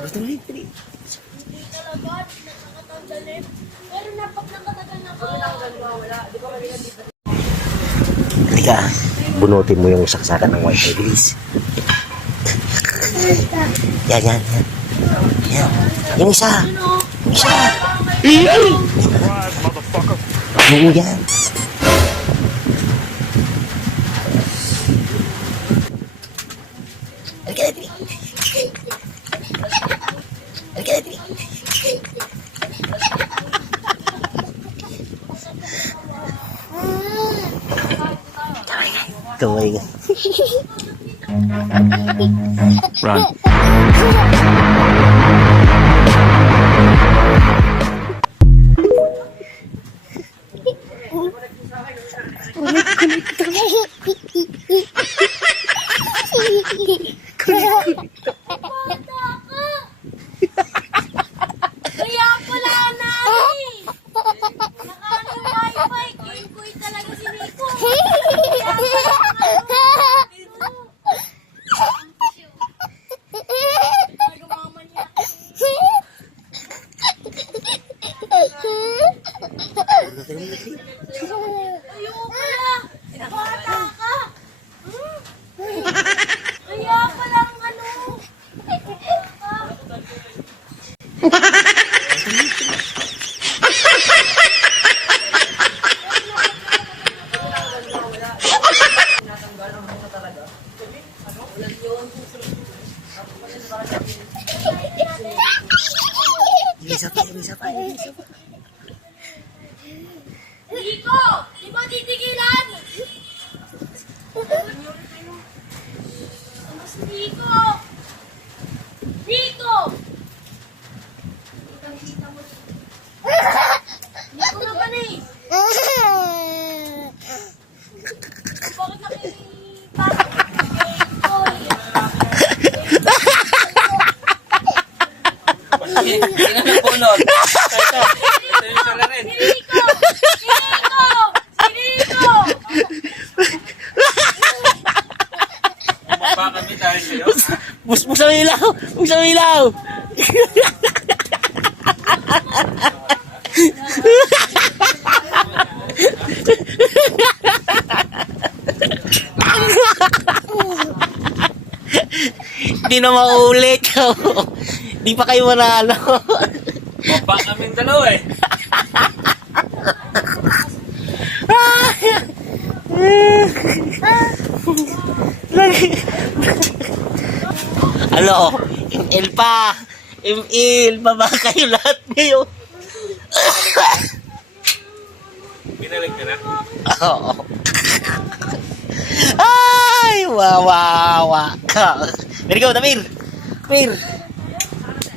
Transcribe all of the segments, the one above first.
Mo rin, dali. Hindi talaga, nakakatanggalin. Pero napak nakatagal na ko. Halika, bunutin mo yung saksakan ng white bilis. yan, yan, yan. Yan. Yung isa. Yung isa. Oo, yan. Halika na, dali. Halika na, dali. Nga. Run. Kaya Ayoko na. Bata ka. Hmm? Kaya pala ano. Isa pa, isa pa, isa pa. Sino nagpunod? Ito. Ito yung sala rin. Si Nico! Si Nico! Si Nico! Baka kami dahil sa'yo. Bus, ang ilaw! Bus ang ilaw! Di na maulit. Di pa kayo manalo. Baka kami dalawa eh. Ano? ML pa. ML pa ba kayo lahat ngayon? Binalag ka na. Oo. Ay, wawawa ka. Very good, Amir. Amir.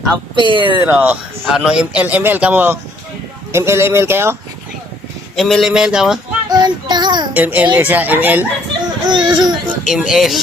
Apir, oh. Ano, ML, ML ka mo? ML, ML kayo? ML, ML ka mo? ML siya, ML. ML.